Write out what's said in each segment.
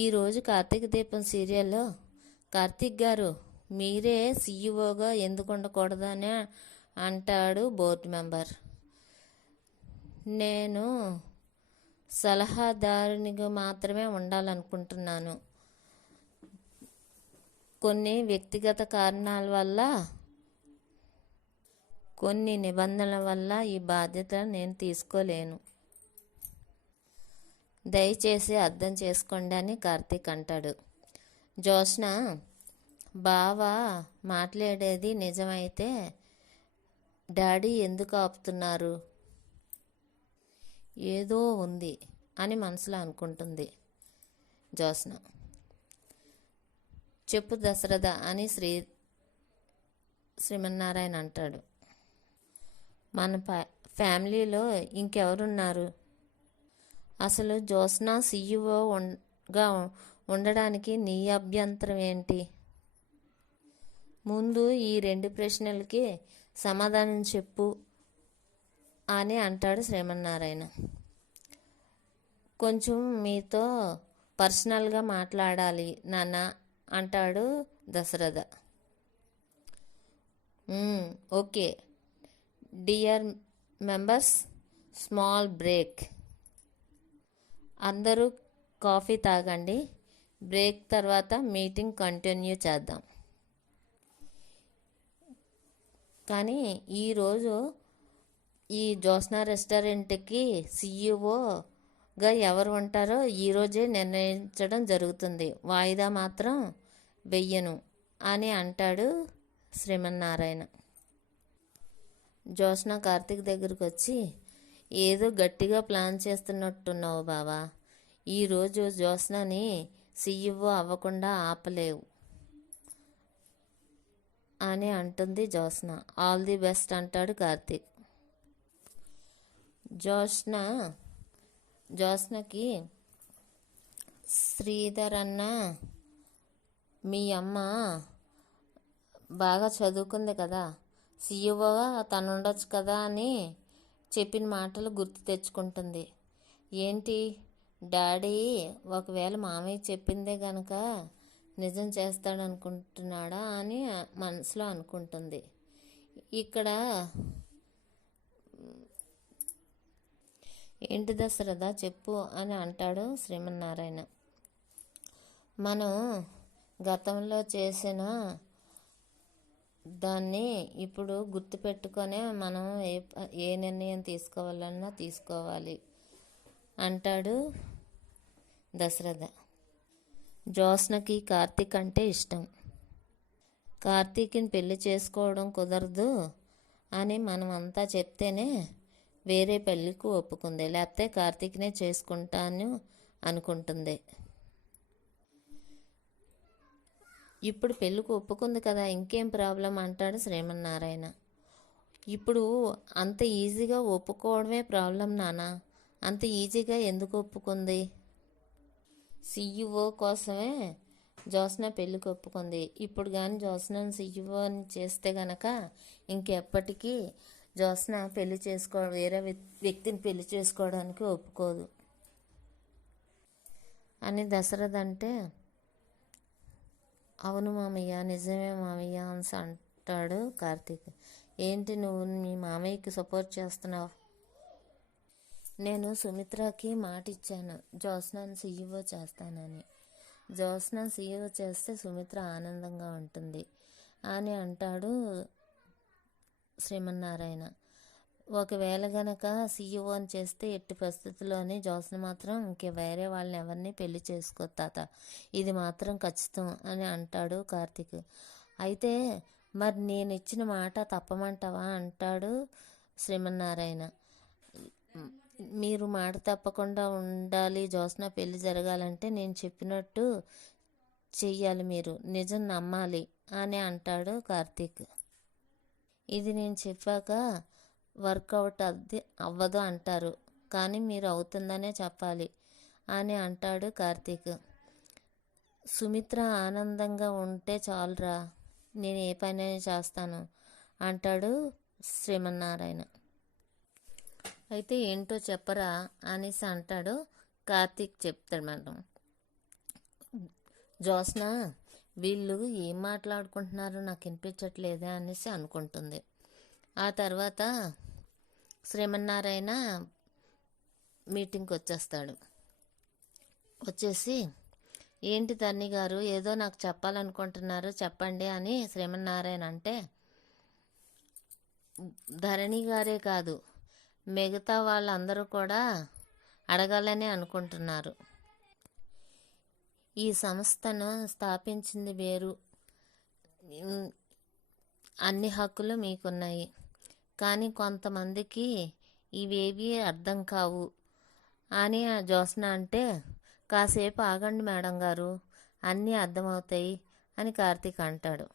ఈరోజు కార్తీక దీపం సీరియల్లో కార్తీక్ గారు మీరే సీఈఓగా ఎందుకు ఉండకూడదని అంటాడు బోర్డు మెంబర్. నేను సలహాదారునిగా మాత్రమే ఉండాలనుకుంటున్నాను. కొన్ని వ్యక్తిగత కారణాల వల్ల, కొన్ని నిబంధనల వల్ల ఈ బాధ్యత నేను తీసుకోలేను. దయచేసి అర్థం చేసుకోండి అని కార్తీక్ అంటాడు. జోష్న, బావ మాట్లాడేది నిజమైతే డాడీ ఎందుకు ఆపుతున్నారు? ఏదో ఉంది అని మనసులో అనుకుంటుంది జోష్న. చెప్పు దశరథ అని శ్రీమన్నారాయణ అంటాడు. మన ఫ్యామిలీలో ఇంకెవరున్నారు? అసలు జోష్న సీఈఓగా ఉండడానికి నీ అభ్యంతరం ఏంటి? ముందు ఈ 2 ప్రశ్నలకి సమాధానం చెప్పు అని అంటాడు శ్రీమన్నారాయణ. కొంచెం మీతో పర్సనల్గా మాట్లాడాలి నాన్న అంటాడు Dasharatha. Okay dear members, small break. అందరూ కాఫీ తాగండి. బ్రేక్ తర్వాత మీటింగ్ కంటిన్యూ చేద్దాం. కానీ ఈరోజు ఈ జోష్న రెస్టారెంట్కి సీఈఓగా ఎవరు ఉంటారో ఈరోజే నిర్ణయించడం జరుగుతుంది. వాయిదా మాత్రం వెయ్యను అని అంటాడు శ్రీమన్నారాయణ. జోష్న కార్తీక్ దగ్గరికి వచ్చి, ఏదో గట్టిగా ప్లాన్ చేస్తున్నట్టున్నావు బావా. ఈరోజు జోష్నని సీఈఓ అవ్వకుండా ఆపలేవు అని అంటుంది జోష్న. ఆల్ ది బెస్ట్ అంటాడు కార్తీక్. జోష్నకి, శ్రీధర్ అన్న, మీ అమ్మ బాగా చదువుకుంది కదా, సీఈఓగా తను ఉండొచ్చు కదా అని చెప్పిన మాటలు గుర్తు తెచ్చుకుంటుంది. ఏంటి డాడీ ఒకవేళ మామయ్య చెప్పిందే గనక నిజం చేస్తాడనుకుంటున్నాడా అని మనసులో అనుకుంటుంది. ఇక్కడ ఏంటి దశరథ చెప్పు అని అంటాడు శ్రీమన్నారాయణ. మనం గతంలో చేసిన దాన్ని ఇప్పుడు గుర్తుపెట్టుకొనే మనం ఏ నిర్ణయం తీసుకోవాలన్నా తీసుకోవాలి అంటాడు దశరథ. జోష్నకి కార్తీక్ అంటే ఇష్టం. కార్తీక్ని పెళ్లి చేసుకోవడం కుదరదు అని మనం అంతా చెప్తేనే వేరే పెళ్ళికి ఒప్పుకుంది, లేకపోతే కార్తీక్నే చేసుకుంటాను అనుకుంటుంది. ఇప్పుడు పెళ్ళికి ఒప్పుకుంది కదా, ఇంకేం ప్రాబ్లం అంటాడు శ్రీమన్నారాయణ. ఇప్పుడు అంత ఈజీగా ఒప్పుకోవడమే ప్రాబ్లం నానా. అంత ఈజీగా ఎందుకు ఒప్పుకుంది? సీఈఓ కోసమే జోష్న పెళ్ళికి ఒప్పుకుంది. ఇప్పుడు కానీ జోష్నని సీఈఓని చేస్తే గనక ఇంకెప్పటికీ జోష్న పెళ్లి వేరే వ్యక్తిని పెళ్లి చేసుకోవడానికి ఒప్పుకోదు అని దశరథ్ అంటే, అవును మామయ్య, నిజమే మామయ్య అని అంటాడు కార్తీక్. ఏంటి నువ్వు మీ మామయ్యకి సపోర్ట్ చేస్తున్నావు? నేను సుమిత్రకి మాట ఇచ్చాను జోష్నని సీఈఓ చేస్తానని. జోష్న సీఈఓ చేస్తే సుమిత్ర ఆనందంగా ఉంటుంది అని అంటాడు శ్రీమన్నారాయణ. ఒకవేళ గనక సీఈఓని చేస్తే ఎట్టి పరిస్థితుల్లోని జోష్న మాత్రం వేరే వాళ్ళని ఎవరిని పెళ్లి చేసుకో తాత, ఇది మాత్రం ఖచ్చితం అని అంటాడు కార్తీక్. అయితే మరి నేను ఇచ్చిన మాట తప్పమంటావా అంటాడు శ్రీమన్నారాయణ. మీరు మాట తప్పకుండా ఉండాలి, జోష్న పెళ్లి జరగాలంటే నేను చెప్పినట్టు చెయ్యాలి, మీరు నిజం నమ్మాలి అని అంటాడు కార్తీక్. ఇది నేను చెప్పాక వర్కౌట్ అవ్వదు అంటారు, కానీ మీరు అవుతుందనే చెప్పాలి అని అంటాడు కార్తీక్. సుమిత్ర ఆనందంగా ఉంటే చాలురా, నేను ఏ పనైనా చేస్తాను అంటాడు శ్రీమన్నారాయణ. అయితే ఏంటో చెప్పరా అనేసి అంటాడు కార్తీక్. చెప్తాడు మేడం. జ్యోత్స్న వీళ్ళు ఏం మాట్లాడుకుంటున్నారో నాకు వినిపించట్లేదే అనేసి అనుకుంటుంది. ఆ తర్వాత శ్రీమన్నారాయణ మీటింగ్కి వచ్చేస్తాడు. వచ్చేసి, ఏంటి తన్ని గారు, ఏదో నాకు చెప్పాలనుకుంటున్నారు, చెప్పండి అని శ్రీమన్నారాయణ అంటే, ధరణి గారే కాదు మిగతా వాళ్ళందరూ కూడా అడగాలని అనుకుంటున్నారు. ఈ సంస్థను స్థాపించింది వేరు, అన్ని హక్కులు మీకున్నాయి, కానీ కొంతమందికి ఇవేవి అర్థం కావు అని జ్యోత్స్న అంటే, కాసేపు ఆగండి మేడం గారు, అన్నీ అర్థమవుతాయి అని కార్తీక్ అంటాడు.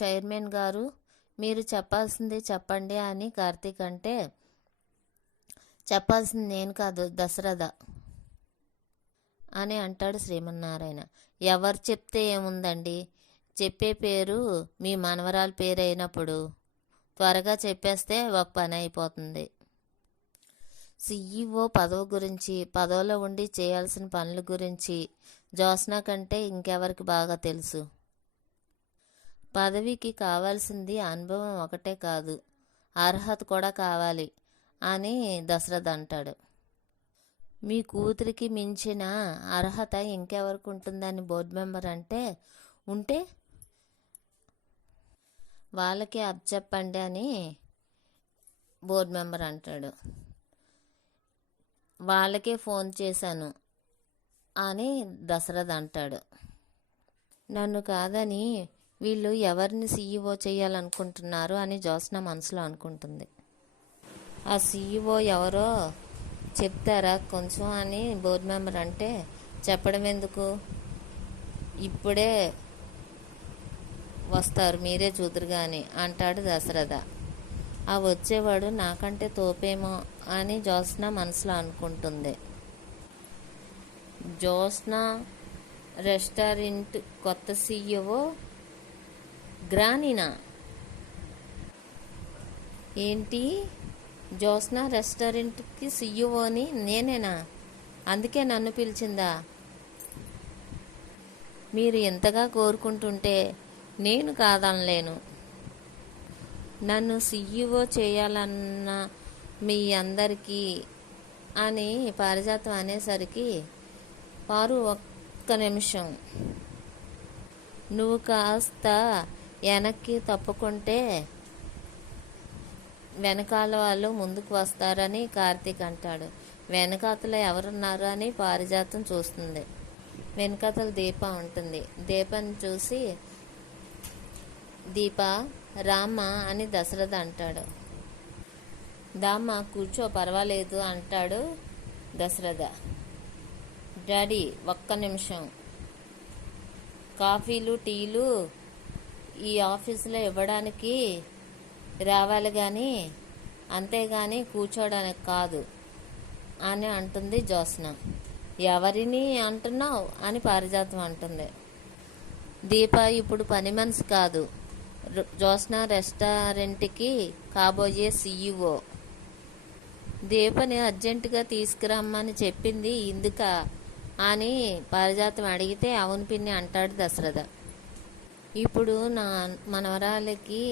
చైర్మన్ గారు, మీరు చెప్పాల్సింది చెప్పండి అని కార్తీక్ అంటే, చెప్పాల్సింది నేను కాదు దశరథ అని అంటాడు శ్రీమన్నారాయణ. ఎవరు చెప్తే ఏముందండి, చెప్పే పేరు మీ మనవరాలు పేరు అయినప్పుడు త్వరగా చెప్పేస్తే ఒక పని అయిపోతుంది. CEO పదవి గురించి, పదవిలో ఉండి చేయాల్సిన పనుల గురించి జ్యోత్స్న కంటే ఇంకెవరికి బాగా తెలుసు. పదవికి కావాల్సింది అనుభవం ఒకటే కాదు, అర్హత కూడా కావాలి అని దశరథ్ అంటాడు. మీ కూతురికి మించిన అర్హత ఇంకెవరికి ఉంటుందని బోర్డు మెంబర్ అంటే, ఉంటే వాళ్ళకి అప్పచెప్పండి అని బోర్డు మెంబర్ అంటాడు. వాళ్ళకే ఫోన్ చేశాను అని దశరథ్ అంటాడు. నన్ను కాదని వీళ్ళు ఎవరిని CEO చేయాలనుకుంటున్నారు అని జ్యోత్స్న మనసులో అనుకుంటుంది. ఆ CEO ఎవరో చెప్తారా కొంచెం అని బోర్డు మెంబర్ అంటే, చెప్పడం ఎందుకు, ఇప్పుడే వస్తారు మీరే చూదురు కానీ అంటాడు దశరథ. ఆ వచ్చేవాడు నాకంటే తోపేమో అని జ్యోత్స్న మనసులో అనుకుంటుంది. జ్యోత్స్న రెస్టారెంట్ కొత్త CEO గ్రానీనా? ఏంటి, జ్యోత్స్న రెస్టారెంట్కి CEOని నేనేనా? అందుకే నన్ను పిలిచిందా? మీరు ఎంతగా కోరుకుంటుంటే నేను కాదనలేను. నన్ను CEO చేయాలన్న మీ అందరికీ అని పారిజాతం అనేసరికి, పారు ఒక్క నిమిషం, నువ్వు కాస్త వెనక్కి తప్పుకుంటే వెనకాల వాళ్ళు ముందుకు వస్తారని కార్తీక్ అంటాడు. వెనకాతల ఎవరున్నారు అని పారిజాతం చూస్తుంది. వెనకాతల దీప ఉంటుంది. దీపని చూసి, దీప రామ్మ అని దశరథ అంటాడు. దామ్మ కూర్చో పర్వాలేదు అంటాడు దశరథ. డాడీ ఒక్క నిమిషం, కాఫీలు టీలు ఈ ఆఫీసులో ఇవ్వడానికి రావాలి కానీ అంతేగాని కూర్చోడానికి కాదు అని అంటుంది జ్యోత్స్న. ఎవరిని అంటున్నావు అని పారిజాతం అంటుంది. దీప ఇప్పుడు పని మనిషి కాదు, జ్యోత్స్న రెస్టారెంట్కి కాబోయే CEO. దీపని అర్జెంటుగా తీసుకురమ్మని చెప్పింది ఇందుక అని పారిజాతం అడిగితే, అవును పిన్ని అంటాడు దశరథ. ఇప్పుడు నా మనవరాలకి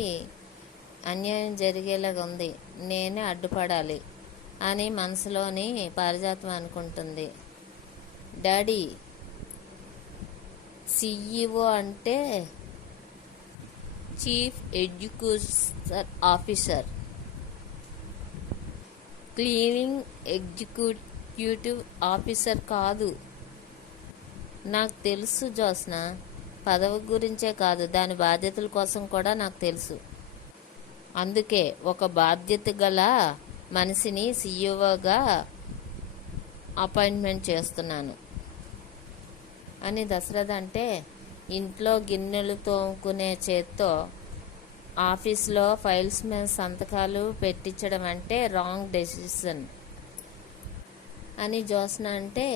అన్యాయం జరిగేలాగా ఉంది, నేనే అడ్డుపడాలి అని మనసులోని పారిజాతం అనుకుంటుంది. డాడీ, CEO అంటే chief executive officer, cleaning executive officer కాదు. నాకు తెలుసు జ్యోత్స్న, పదవి గురించే కాదు దాని బాధ్యతల కోసం కూడా నాకు తెలుసు. అందుకే ఒక బాధ్యత గల మనిషిని CEOగా అపాయింట్మెంట్ చేస్తున్నాను అని దశరథ అంటే, ఇంట్లో గిన్నెలు తోముకునే చేత్తో ఆఫీస్లో ఫైల్స్ మీద సంతకాలు పెట్టించడం అంటే రాంగ్ డెసిషన్ అని జ్యోత్స్న అంటే,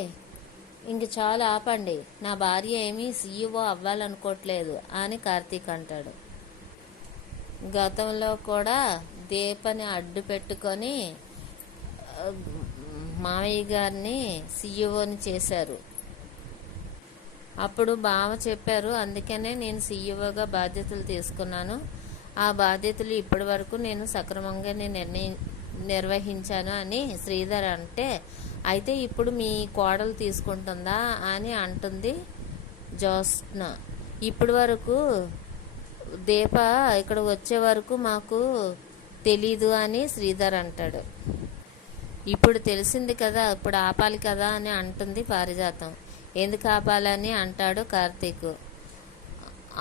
ఇంక చాలా ఆపండి, నా భార్య ఏమీ CEO అవ్వాలనుకోవట్లేదు అని కార్తీక్ అంటాడు. గతంలో కూడా దీపని అడ్డు పెట్టుకొని మామయ్య గారిని సీఈఓని చేశారు. అప్పుడు బావ చెప్పారు, అందుకనే నేను సీఈఓగా బాధ్యతలు తీసుకున్నాను. ఆ బాధ్యతలు ఇప్పటి వరకు నేను సక్రమంగా నిర్వహించాను అని శ్రీధర్ అంటే, అయితే ఇప్పుడు మీ కోడలు తీసుకుంటుందా అని అంటుంది జ్యోత్స్న. ఇప్పటి వరకు దీప ఇక్కడ వచ్చే వరకు మాకు తెలీదు అని శ్రీధర్ అంటాడు. ఇప్పుడు తెలిసింది కదా, ఇప్పుడు ఆపాలి కదా అని అంటుంది పారిజాతం. ఎందుకు ఆపాలని అంటాడు కార్తీక్.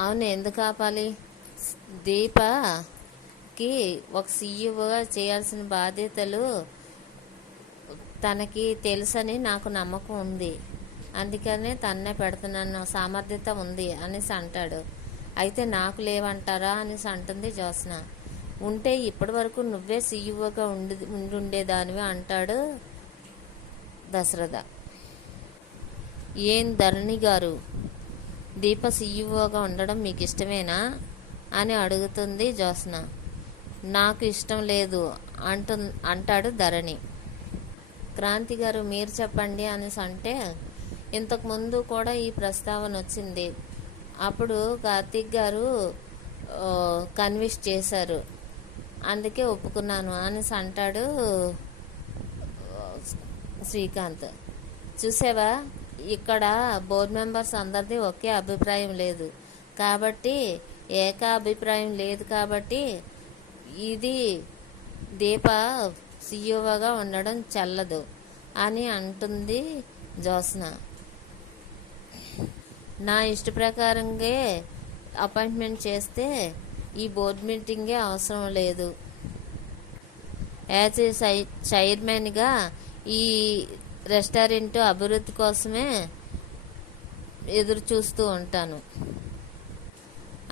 అవును, ఎందుకు ఆపాలి? దీపకి ఒక సీఈఓగా చేయాల్సిన బాధ్యతలు తనకి తెలుసని నాకు నమ్మకం ఉంది, అందుకనే తన్నే పెడుతున్నాను, సామర్థ్యత ఉంది అనేసి అంటాడు. అయితే నాకు లేవంటారా అనేసి అంటుంది జ్యోత్స్న. ఉంటే ఇప్పటి వరకు నువ్వే సీఈఓగా ఉండుండేదానివి అంటాడు దశరథ. ఏం ధరణి గారు, దీప సీఈఓగా ఉండడం మీకు ఇష్టమేనా అని అడుగుతుంది జ్యోత్స్న. నాకు ఇష్టం లేదు అంటాడు ధరణి. క్రాంతి గారు మీరు చెప్పండి అనేసి అంటే, ఇంతకుముందు కూడా ఈ ప్రస్తావన వచ్చింది, అప్పుడు కార్తీక్ గారు కన్విన్స్ చేశారు, అందుకే ఒప్పుకున్నాను అనేసి అంటాడు శ్రీకాంత్. చూసావా, ఇక్కడ బోర్డు మెంబర్స్ అందరిది ఒకే అభిప్రాయం లేదు కాబట్టి, ఏకాభిప్రాయం లేదు కాబట్టి ఇది దీప సీఈఓగా ఉండడం చెల్లదు అని అంటుంది జ్యోత్స్న. నా ఇష్ట ప్రకారంగా అపాయింట్మెంట్ చేస్తే ఈ బోర్డు మీటింగే అవసరం లేదు. యాజ్ ఏ చైర్మన్గా ఈ రెస్టారెంట్ అభివృద్ధి కోసమే ఎదురు చూస్తూ ఉంటాను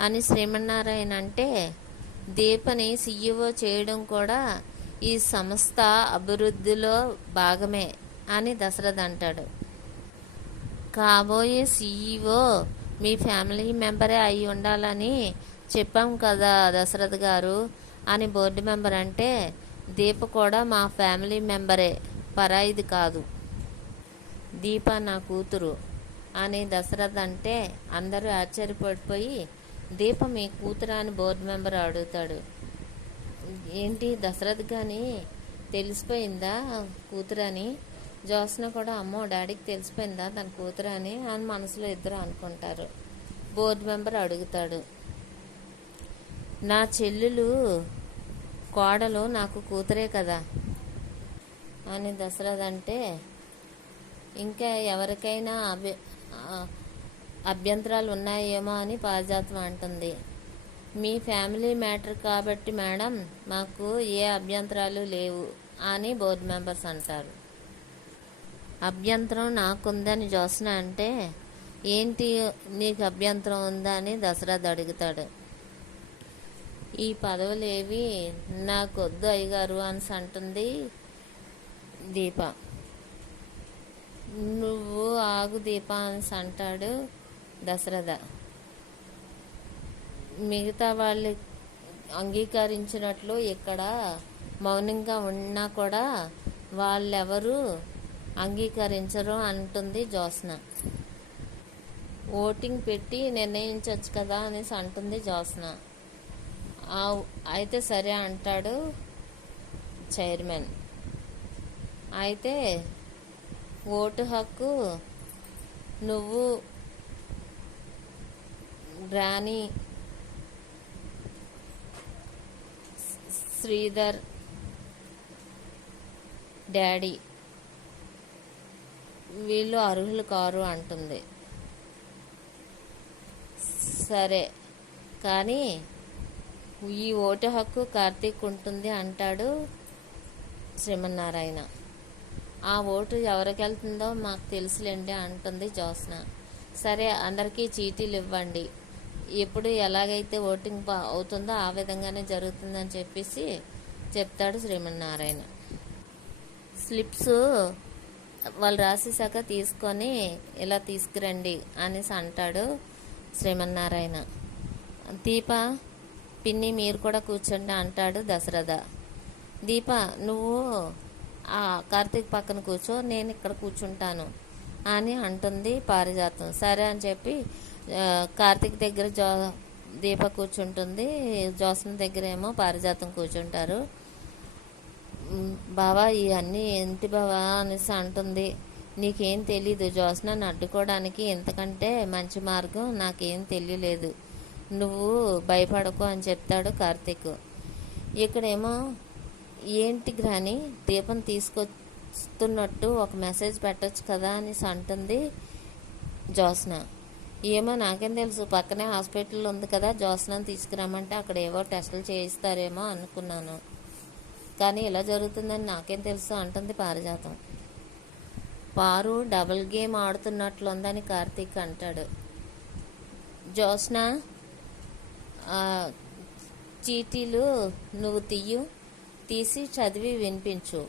అని శ్రీమన్నారాయణ అంటే, దీపని సీఈఓ చేయడం కూడా ఈ సంస్థ అభివృద్ధిలో భాగమే అని దశరథ్ అంటాడు. కాబోయే సీఈఓ మీ ఫ్యామిలీ మెంబరే అయి ఉండాలని చెప్పాం కదా దశరథ్ గారు అని బోర్డు మెంబర్ అంటే, దీప కూడా మా ఫ్యామిలీ మెంబరే, పరాయిది కాదు, దీప నా కూతురు అని దశరథ్ అంటే అందరూ ఆశ్చర్యపడిపోయి, దీప మీ కూతురా అని బోర్డు మెంబర్ అడుగుతాడు. ఏంటి దశరథ్ కానీ తెలిసిపోయిందా కూతురని? జ్యోత్స్న కూడా అమ్మో డాడీకి తెలిసిపోయిందా తన కూతురని అని మనసులో ఇద్దరు అనుకుంటారు. బోర్డు మెంబర్ అడుగుతాడు, నా చెల్లెలు కోడలు నాకు కూతురే కదా అని దశరథ్ అంటే, ఇంకా ఎవరికైనా అభ్యంతరాలు ఉన్నాయేమో అని పారిజాతం అంటుంది. మీ ఫ్యామిలీ మ్యాటర్ కాబట్టి మేడం మాకు ఏ అభ్యంతరాలు లేవు అని బోర్డు మెంబర్స్ అంటారు. అభ్యంతరం నాకుందని జ్యోత్స్న అంటే, ఏంటి నీకు అభ్యంతరం ఉందా అని దశరథ్ అడుగుతాడు. ఈ పదవులు ఏవి నాకు వద్దు అయ్యగారు అని అంటుంది దీప. నువ్వు ఆగు దీప అని అంటాడు దశరథ. మిగతా వాళ్ళు అంగీకరించినట్లు ఇక్కడ మౌనంగా ఉన్నా కూడా వాళ్ళెవరూ అంగీకరించరు అంటుంది జ్యోత్స్న. ఓటింగ్ పెట్టి నిర్ణయించవచ్చు కదా అనేసి అంటుంది జ్యోత్స్న. అయితే సరే అంటాడు చైర్మన్. అయితే ఓటు హక్కు నువ్వు రాణి, శ్రీధర్, డాడీ వీళ్ళు అర్హులు కారు అంటుంది. సరే కానీ ఈ ఓటు హక్కు కార్తీక్ ఉంటుంది అంటాడు శ్రీమన్నారాయణ. ఆ ఓటు ఎవరికి వెళ్తుందో మాకు తెలుసులేండి అంటుంది జ్యోత్స్న. సరే అందరికీ చీటీలు ఇవ్వండి, ఎప్పుడు ఎలాగైతే ఓటింగ్ అవుతుందో ఆ విధంగానే జరుగుతుందని చెప్పేసి చెప్తాడు శ్రీమన్నారాయణ. స్లిప్స్ వాళ్ళు రాసేసాక తీసుకొని ఇలా తీసుకురండి అనేసి అంటాడు శ్రీమన్నారాయణ. దీప, పిన్ని మీరు కూడా కూర్చోండి అంటాడు దశరథ. దీప నువ్వు ఆ కార్తీక్ పక్కన కూర్చో, నేను ఇక్కడ కూర్చుంటాను అని అంటుంది పారిజాతం. సరే అని చెప్పి కార్తీక్ దగ్గర దీప కూర్చుంటుంది, జ్యోత్స్న దగ్గర ఏమో పారిజాతం కూర్చుంటారు. బావా ఇవన్నీ ఏంటి బావా అనేసి అంటుంది. నీకేం తెలీదు, జ్యోత్స్నని అడ్డుకోవడానికి ఎంతకంటే మంచి మార్గం నాకేం తెలియలేదు, నువ్వు భయపడకు అని చెప్తాడు కార్తీక్. ఇక్కడేమో ఏంటి గ్రాని దీపం తీసుకొస్తున్నట్టు ఒక మెసేజ్ పెట్టచ్చు కదా అనేసి అంటుంది జ్యోత్స్న. ఏమో నాకేం తెలుసు, పక్కనే హాస్పిటల్ ఉంది కదా, జ్యోత్స్నని తీసుకురమ్మంటే అక్కడ ఏవో టెస్టులు చేయిస్తారేమో అనుకున్నాను, కానీ ఇలా జరుగుతుందని నాకేం తెలుసు అంటుంది పారిజాతం. పారు డబుల్ గేమ్ ఆడుతున్నట్లుందని కార్తీక్ అంటాడు. జ్యోత్స్న చీటీలు నువ్వు తీసి చదివి వినిపించు,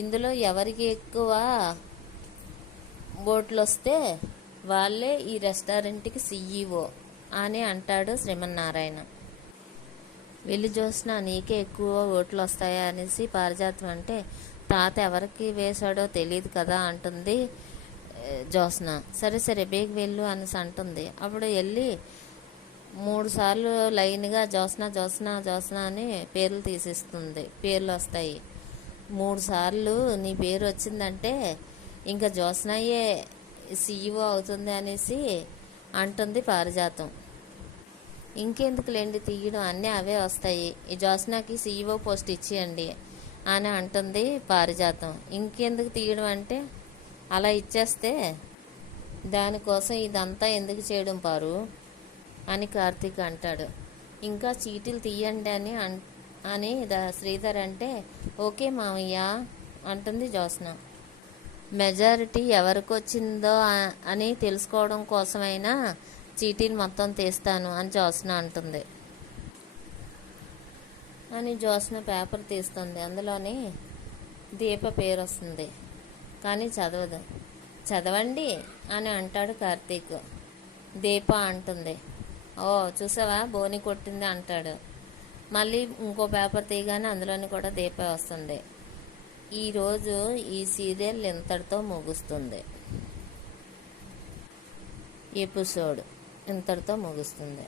ఇందులో ఎవరికి ఎక్కువ ఓట్లు వస్తే వాళ్ళే ఈ రెస్టారెంట్కి CEO అని అంటాడు శ్రీమన్నారాయణ. వెళ్ళి జ్యోత్స్న నీకే ఎక్కువ ఓట్లు వస్తాయా అనేసి పారిజాతం అంటే, తాత ఎవరికి వేశాడో తెలియదు కదా అంటుంది జ్యోత్స్న. సరే సరే బేగ వెళ్ళు అనేసి అంటుంది. అప్పుడు వెళ్ళి 3 సార్లు లైన్గా జ్యోత్స్న జ్యోత్స్న జ్యోత్స్న అని పేర్లు తీసిస్తుంది. పేర్లు వస్తాయి. 3 సార్లు నీ పేరు వచ్చిందంటే ఇంకా జ్యోత్స్నయే CEO అవుతుంది అనేసి అంటుంది పారిజాతం. ఇంకెందుకులేండి తీయడం, అన్నీ అవే వస్తాయి, ఈ జ్యోత్స్నకి CEO పోస్ట్ ఇచ్చేయండి అని అంటుంది పారిజాతం. ఇంకెందుకు తీయడం అంటే, అలా ఇచ్చేస్తే దానికోసం ఇదంతా ఎందుకు చేయడం పారు అని కార్తీక్ అంటాడు. ఇంకా చీటీలు తీయండి అని శ్రీధర్ అంటే, ఓకే మామయ్య అంటుంది జ్యోత్స్న. మెజారిటీ ఎవరికి వచ్చిందో అని తెలుసుకోవడం కోసమైనా చీటీలు మొత్తం తీస్తాను అని జ్యోత్స్న అంటుంది. అని జ్యోత్స్న పేపర్ తీస్తుంది. అందులోని దీప పేరు వస్తుంది, కానీ చదవదు. చదవండి అని అంటాడు కార్తీక్. దీప అంటుంది, ఓ చూసావా బోని కొట్టింది అంటాడు. మళ్ళీ ఇంకో పేపర్ తీయగానే అందులోని కూడా దీపే వస్తుంది. ఈరోజు ఈ సీరియల్ ఇంతటితో ముగుస్తుంది. ఎపిసోడ్ ఇంతటితో ముగుస్తుంది.